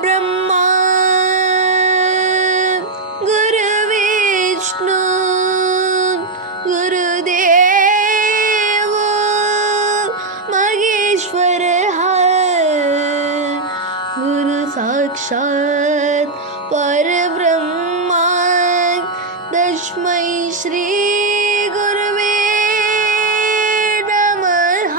परब्रह्मा गुरु विष्णु गुरुदेव महेश्वरः गुरु साक्षात् परब्रह्मा तस्मै श्री गुरुवे नमः।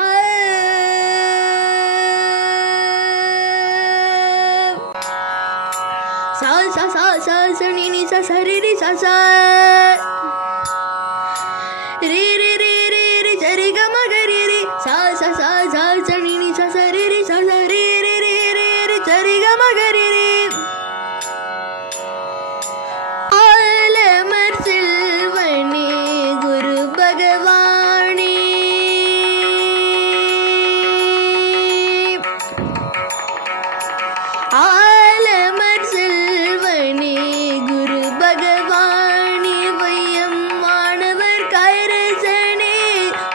सा सा सा सा सा नी नी सा सा रे रे सा सा रे रे रे रे रे सा रे ग म ग रे रे सा सा सा सा सा नी नी सा सा रे रे सा सा रे रे रे रे रे सा रे ग म ग रे रे आलमर सिल्वने गुरु भगवाने आलमर सिल्वने गुरु भगवाने वयम मानवर கைரசனே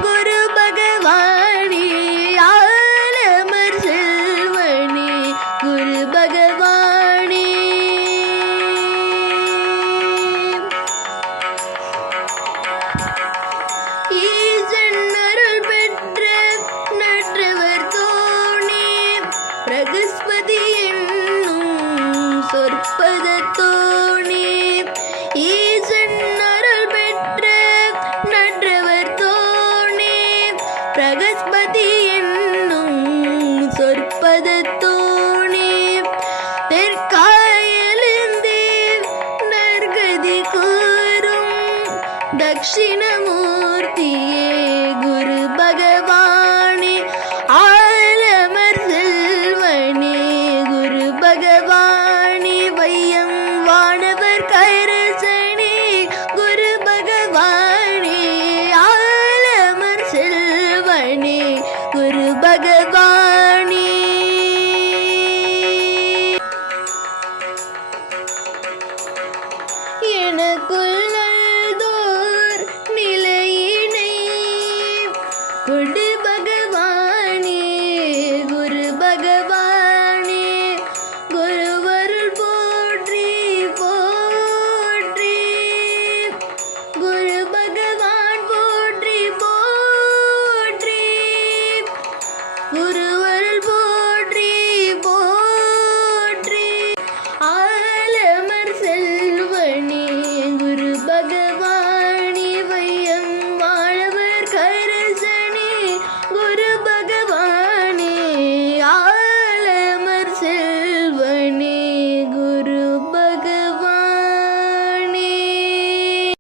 गुरु भगवाने आलमर सिल्वने गुरु भगवाने ஈசன் அருள் பெற்ற நற்றவர் தோணே பிரகஸ்பதி என்னும் சொற்பதத்தோணே ஈசன் அருள் பெற்ற நற்றவர் தோணே பிரகஸ்பதி என்னும் சொற்பதத்தோணே தெற்காயலிருந்தே நற்கதி கூறும் தக்ஷிண